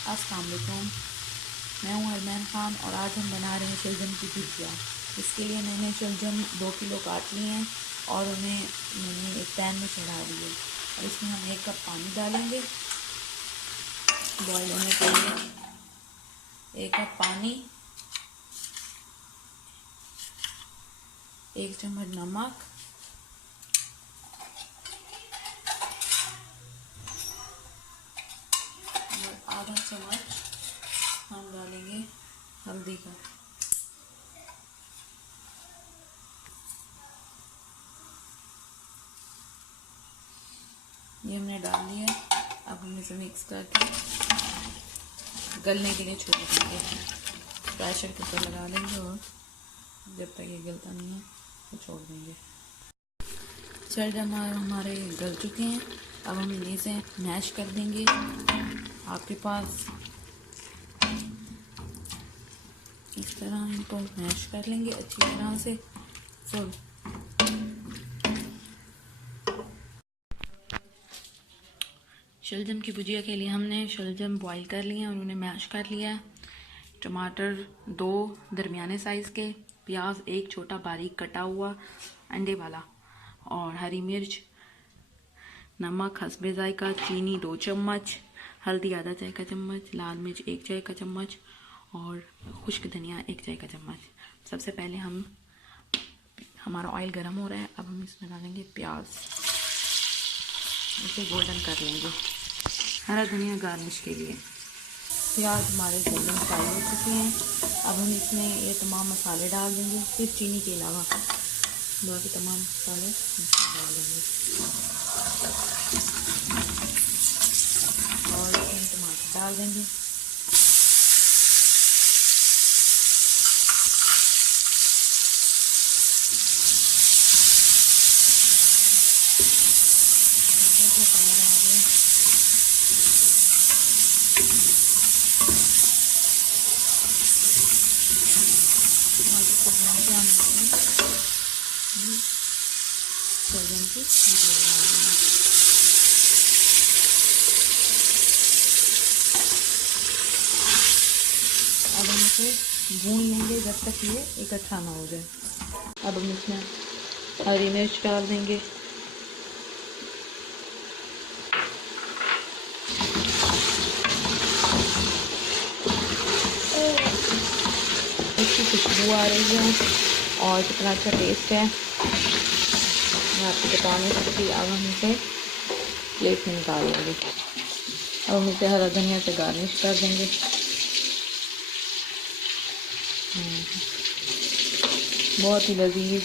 अस्सलाम वालेकुम, मैं हूं अरमान ख़ान और आज हम बना रहे हैं शलजम की भुजिया। इसके लिए मैंने शलजम 2 किलो काट लिए हैं और उन्हें मैंने एक पैन में चढ़ा दिए और इसमें हम 1 कप पानी डालेंगे बॉयल होने के लिए। 1 कप पानी, 1 चम्मच नमक, और आधा चम्मच हम डालेंगे हल्दी का। ये हमने डाल दिया। अब हम इसे मिक्स करके गलने के लिए छोड़ देंगे। प्रेशर कुकर लगा देंगे और जब तक ये गलता नहीं है तो छोड़ देंगे। शलजम हमारे गल चुके हैं। अब हम इसे मैश कर देंगे। आपके पास इस तरह इनको मैश कर लेंगे अच्छी तरह से फुल। शलजम की भुजिया के लिए हमने शलजम बॉईल कर लिए और उन्हें मैश कर लिया। टमाटर 2 दरमियाने साइज़ के, प्याज 1 छोटा बारीक कटा हुआ अंडे वाला, और हरी मिर्च, नमक हस्बे जायका, चीनी 2 चम्मच, हल्दी आधा चाय का चम्मच, लाल मिर्च 1 चाय का चम्मच और खुश्क धनिया 1 चाय का चम्मच। सबसे पहले हमारा ऑयल गर्म हो रहा है। अब हम इसमें डालेंगे प्याज, इसे गोल्डन कर लेंगे। हरा धनिया गार्निश के लिए। प्याज हमारे गोल्डन फ्राई हो चुके हैं। अब हम इसमें ये तमाम मसाले डाल देंगे, सिर्फ चीनी के अलावा बाकी तमाम मसाले डाल देंगे और इसमें टमाटर डाल देंगे। कलर आ गया। शलजम की भुजिया डाल देंगे। अब हम इसे भून लेंगे जब तक ये इकट्ठा ना हो जाए। अब हम इसमें हरी मिर्च डाल देंगे, इसकी खुशबू आ रही है और कितना अच्छा टेस्ट है मैं आपको बता नहीं सकती। अब हम इसे प्लेट में निकाल लेंगे। अब हम इसे हरा धनिया से गार्निश कर देंगे। बहुत ही लजीज,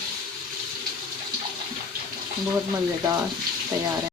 बहुत मज़ेदार तैयार है।